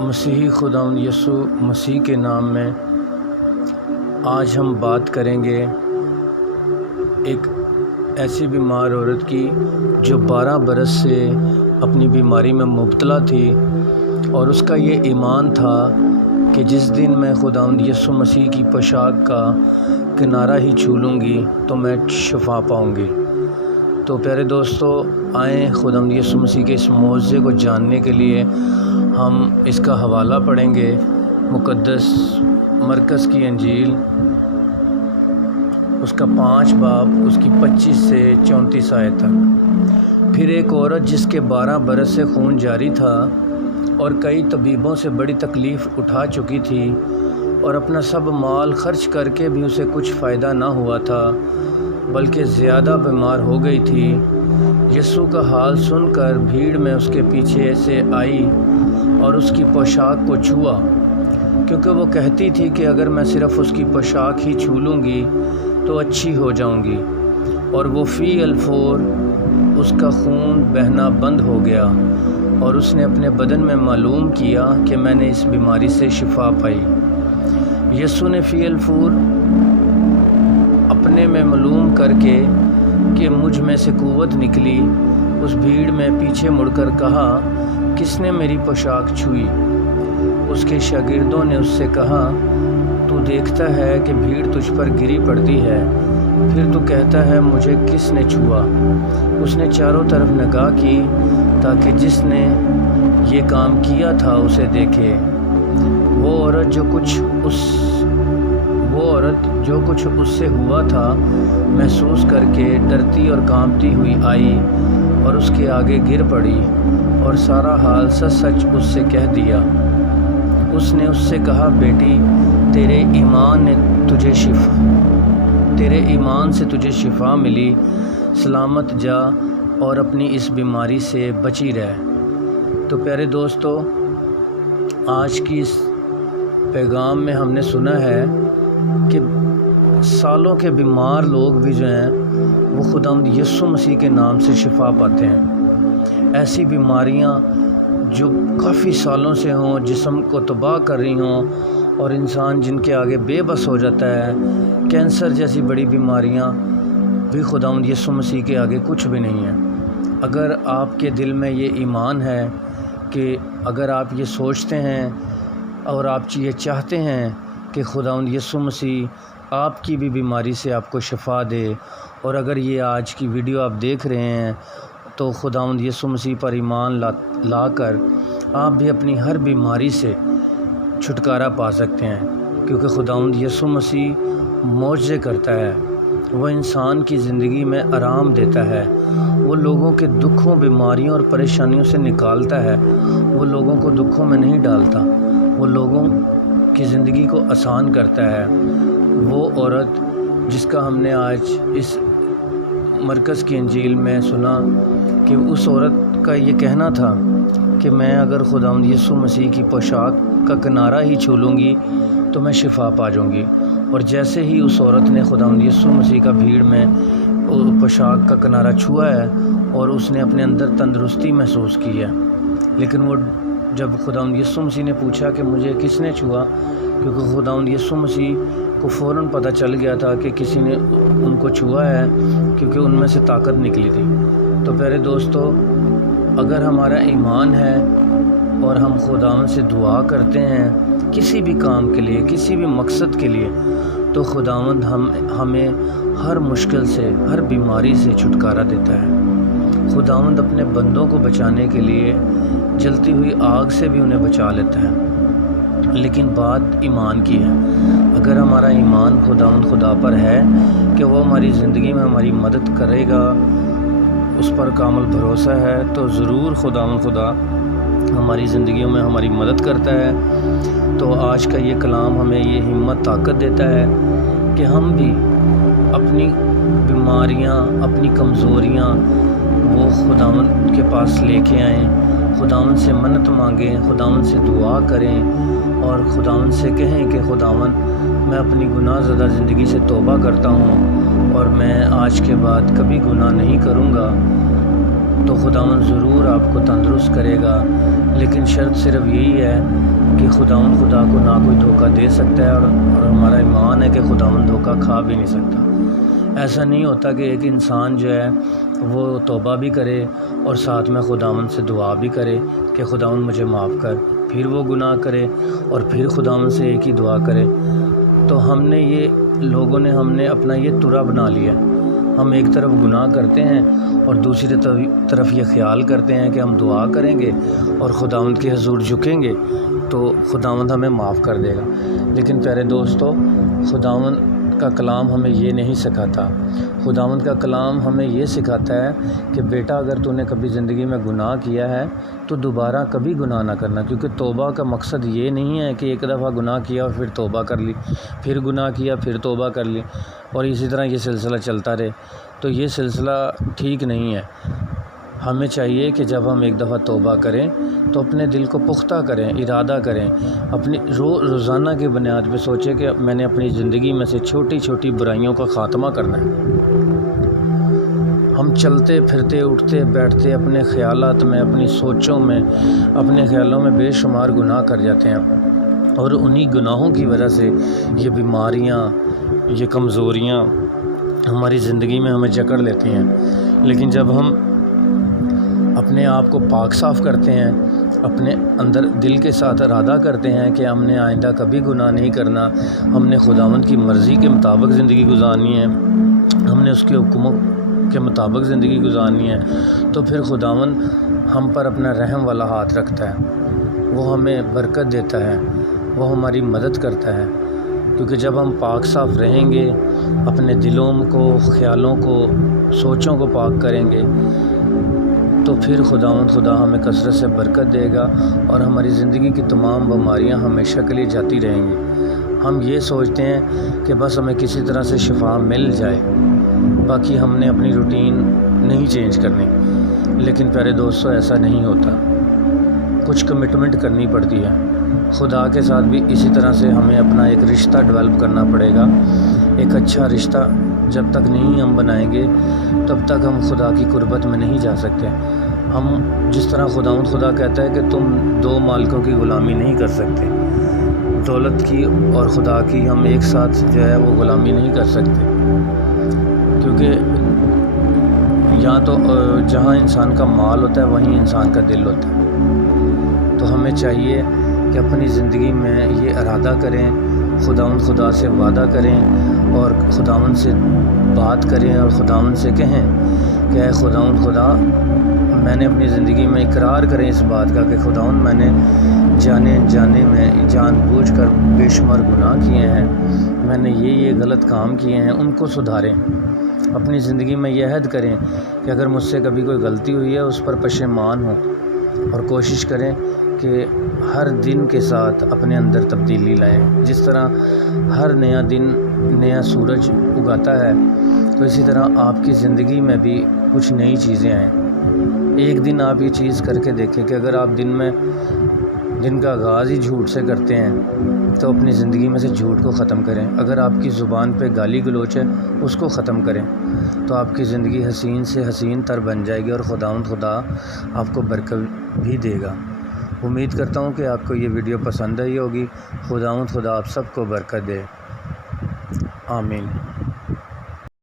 مسیحی خداوند یسوع مسیح کے نام میں آج ہم بات کریں گے ایک ایسی بیمار عورت کی جو 12 برس سے اپنی بیماری میں مبتلا تھی، اور اس کا یہ ایمان تھا کہ جس دن میں خداوند یسوع مسیح کی پوشاک کا کنارہ ہی چھو لوں گی تو میں شفا پاؤں گی۔ تو پیارے دوستو، آئیں خداوند یسوع مسیح کے اس معجزے کو جاننے کے لیے ہم اس کا حوالہ پڑھیں گے، مقدس مرکز کی انجیل، اس کا 5 باب، اس کی 25 سے 34 آیت تک۔ پھر ایک عورت جس کے 12 برس سے خون جاری تھا اور کئی طبیبوں سے بڑی تکلیف اٹھا چکی تھی، اور اپنا سب مال خرچ کر کے بھی اسے کچھ فائدہ نہ ہوا تھا بلکہ زیادہ بیمار ہو گئی تھی، یسوع کا حال سن کر بھیڑ میں اس کے پیچھے سے آئی اور اس کی پوشاک کو چھوا، کیونکہ وہ کہتی تھی کہ اگر میں صرف اس کی پوشاک ہی چھو لوں گی تو اچھی ہو جاؤں گی، اور وہ فی الفور اس کا خون بہنا بند ہو گیا، اور اس نے اپنے بدن میں معلوم کیا کہ میں نے اس بیماری سے شفا پائی۔ یسوع نے فی الفور اپنے میں معلوم کر کے کہ مجھ میں سے قوت نکلی، اس بھیڑ میں پیچھے مڑ کر کہا، کس نے میری پوشاک چھوئی؟ اس کے شاگردوں نے اس سے کہا، تو دیکھتا ہے کہ بھیڑ تجھ پر گری پڑتی ہے، پھر تو کہتا ہے مجھے کس نے چھوا؟ اس نے چاروں طرف نگاہ کی تاکہ جس نے یہ کام کیا تھا اسے دیکھے۔ وہ عورت جو کچھ اس سے ہوا تھا محسوس کر کے ڈرتی اور کانپتی ہوئی آئی اور اس کے آگے گر پڑی اور سارا حال سچ سچ اس سے کہہ دیا۔ اس نے اس سے کہا، بیٹی، تیرے ایمان سے تجھے شفا ملی، سلامت جا اور اپنی اس بیماری سے بچی رہ۔ تو پیارے دوستو، آج کی اس پیغام میں ہم نے سنا ہے کہ سالوں کے بیمار لوگ بھی جو ہیں وہ خداوند یسوع مسیح کے نام سے شفا پاتے ہیں۔ ایسی بیماریاں جو کافی سالوں سے ہوں، جسم کو تباہ کر رہی ہوں، اور انسان جن کے آگے بے بس ہو جاتا ہے، کینسر جیسی بڑی بیماریاں بھی خداوند یسوع مسیح کے آگے کچھ بھی نہیں ہیں۔ اگر آپ کے دل میں یہ ایمان ہے کہ اگر آپ یہ سوچتے ہیں اور آپ یہ چاہتے ہیں کہ خداوند یسوع مسیح آپ کی بھی بیماری سے آپ کو شفا دے، اور اگر یہ آج کی ویڈیو آپ دیکھ رہے ہیں تو خداوند یسوع مسیح پر ایمان لا کر آپ بھی اپنی ہر بیماری سے چھٹکارا پا سکتے ہیں، کیونکہ خداوند یسوع مسیح معجزے کرتا ہے، وہ انسان کی زندگی میں آرام دیتا ہے، وہ لوگوں کے دکھوں، بیماریوں اور پریشانیوں سے نکالتا ہے، وہ لوگوں کو دکھوں میں نہیں ڈالتا، وہ لوگوں کی زندگی کو آسان کرتا ہے۔ وہ عورت جس کا ہم نے آج اس مرکز کی انجیل میں سنا کہ اس عورت کا یہ کہنا تھا کہ میں اگر خداوند یسوع مسیح کی پوشاک کا کنارہ ہی چھو لوں گی تو میں شفا پا جاؤں گی، اور جیسے ہی اس عورت نے خداوند یسوع مسیح کا بھیڑ میں پوشاک کا کنارہ چھوا ہے اور اس نے اپنے اندر تندرستی محسوس کی ہے، لیکن وہ جب خداوند یسوع مسیح نے پوچھا کہ مجھے کس نے چھوا، کیونکہ خداوند یسوع مسیح کو فوراً پتہ چل گیا تھا کہ کسی نے ان کو چھوا ہے، کیونکہ ان میں سے طاقت نکلی تھی۔ تو پیارے دوستو، اگر ہمارا ایمان ہے اور ہم خداوند سے دعا کرتے ہیں کسی بھی کام کے لیے، کسی بھی مقصد کے لیے، تو خداوند ہمیں ہر مشکل سے، ہر بیماری سے چھٹکارا دیتا ہے۔ خداوند اپنے بندوں کو بچانے کے لیے جلتی ہوئی آگ سے بھی انہیں بچا لیتا ہے، لیکن بات ایمان کی ہے۔ اگر ہمارا ایمان خداوند خدا پر ہے کہ وہ ہماری زندگی میں ہماری مدد کرے گا، اس پر کامل بھروسہ ہے، تو ضرور خداوند خدا ہماری زندگیوں میں ہماری مدد کرتا ہے۔ تو آج کا یہ کلام ہمیں یہ ہمت، طاقت دیتا ہے کہ ہم بھی اپنی بیماریاں، اپنی کمزوریاں وہ خداوند کے پاس لے کے آئیں، خداوند سے منت مانگیں، خداوند سے دعا کریں، اور خداوند سے کہیں کہ خداوند، میں اپنی گناہ زدہ زندگی سے توبہ کرتا ہوں اور میں آج کے بعد کبھی گناہ نہیں کروں گا، تو خداوند ضرور آپ کو تندرست کرے گا۔ لیکن شرط صرف یہی ہے کہ خداوند خدا کو نہ کوئی دھوکہ دے سکتا ہے، اور ہمارا ایمان ہے کہ خداوند دھوکہ کھا بھی نہیں سکتا۔ ایسا نہیں ہوتا کہ ایک انسان جو ہے وہ توبہ بھی کرے اور ساتھ میں خداوند سے دعا بھی کرے کہ خداوند مجھے معاف کر، پھر وہ گناہ کرے اور پھر خداوند سے ایک ہی دعا کرے۔ تو ہم نے اپنا یہ ترا بنا لیا۔ ہم ایک طرف گناہ کرتے ہیں اور دوسری طرف یہ خیال کرتے ہیں کہ ہم دعا کریں گے اور خداوند کے حضور جھکیں گے تو خداوند ہمیں معاف کر دے گا۔ لیکن پیارے دوستو، خداوند کا کلام ہمیں یہ نہیں سکھاتا۔ خداوند کا کلام ہمیں یہ سکھاتا ہے کہ بیٹا، اگر تو نے کبھی زندگی میں گناہ کیا ہے تو دوبارہ کبھی گناہ نہ کرنا، کیونکہ توبہ کا مقصد یہ نہیں ہے کہ ایک دفعہ گناہ کیا اور پھر توبہ کر لی، پھر گناہ کیا پھر توبہ کر لی اور اسی طرح یہ سلسلہ چلتا رہے، تو یہ سلسلہ ٹھیک نہیں ہے۔ ہمیں چاہیے کہ جب ہم ایک دفعہ توبہ کریں تو اپنے دل کو پختہ کریں، ارادہ کریں، اپنی روزانہ کی بنیاد پہ سوچیں کہ میں نے اپنی زندگی میں سے چھوٹی چھوٹی برائیوں کا خاتمہ کرنا ہے۔ ہم چلتے پھرتے اٹھتے بیٹھتے اپنے خیالات میں، اپنی سوچوں میں، اپنے خیالوں میں بے شمار گناہ کر جاتے ہیں، اور انہی گناہوں کی وجہ سے یہ بیماریاں، یہ کمزوریاں ہماری زندگی میں ہمیں جکڑ لیتی ہیں۔ لیکن جب ہم اپنے آپ کو پاک صاف کرتے ہیں، اپنے اندر دل کے ساتھ ارادہ کرتے ہیں کہ ہم نے آئندہ کبھی گناہ نہیں کرنا، ہم نے خداوند کی مرضی کے مطابق زندگی گزارنی ہے، ہم نے اس کے حکموں کے مطابق زندگی گزارنی ہے، تو پھر خداوند ہم پر اپنا رحم والا ہاتھ رکھتا ہے، وہ ہمیں برکت دیتا ہے، وہ ہماری مدد کرتا ہے۔ کیونکہ جب ہم پاک صاف رہیں گے، اپنے دلوں کو، خیالوں کو، سوچوں کو پاک کریں گے، تو پھر خداوند خدا ہمیں کثرت سے برکت دے گا اور ہماری زندگی کی تمام بیماریاں ہمیشہ کے لیے جاتی رہیں گی۔ ہم یہ سوچتے ہیں کہ بس ہمیں کسی طرح سے شفا مل جائے، باقی ہم نے اپنی روٹین نہیں چینج کرنی۔ لیکن پیارے دوستو، ایسا نہیں ہوتا، کچھ کمٹمنٹ کرنی پڑتی ہے۔ خدا کے ساتھ بھی اسی طرح سے ہمیں اپنا ایک رشتہ ڈیولپ کرنا پڑے گا۔ ایک اچھا رشتہ جب تک نہیں ہم بنائیں گے تب تک ہم خدا کی قربت میں نہیں جا سکتے۔ ہم جس طرح خداوند خدا کہتا ہے کہ تم دو مالکوں کی غلامی نہیں کر سکتے، دولت کی اور خدا کی ہم ایک ساتھ جو ہے وہ غلامی نہیں کر سکتے، کیونکہ یہاں تو جہاں انسان کا مال ہوتا ہے وہیں انسان کا دل ہوتا ہے۔ تو ہمیں چاہیے کہ اپنی زندگی میں یہ ارادہ کریں، خداوند خدا سے وعدہ کریں اور خداوند سے بات کریں اور خداوند سے کہیں کہ اے خداوند خدا، میں نے اپنی زندگی میں اقرار کریں اس بات کا کہ خداوند میں نے جانے میں جان بوجھ کر بے شمار گناہ کیے ہیں، میں نے یہ غلط کام کیے ہیں، ان کو سدھاریں۔ اپنی زندگی میں یہ عہد کریں کہ اگر مجھ سے کبھی کوئی غلطی ہوئی ہے اس پر پشیمان ہوں، اور کوشش کریں کہ ہر دن کے ساتھ اپنے اندر تبدیلی لائیں۔ جس طرح ہر نیا دن نیا سورج اگاتا ہے، تو اسی طرح آپ کی زندگی میں بھی کچھ نئی چیزیں آئیں۔ ایک دن آپ یہ چیز کر کے دیکھیں کہ اگر آپ دن کا آغاز ہی جھوٹ سے کرتے ہیں تو اپنی زندگی میں سے جھوٹ کو ختم کریں۔ اگر آپ کی زبان پہ گالی گلوچ ہے اس کو ختم کریں، تو آپ کی زندگی حسین سے حسین تر بن جائے گی اور خداوند خدا آپ کو برکت بھی دے گا۔ امید کرتا ہوں کہ آپ کو یہ ویڈیو پسند آئی ہوگی۔ خداوند خدا آپ سب کو برکت دے، آمین۔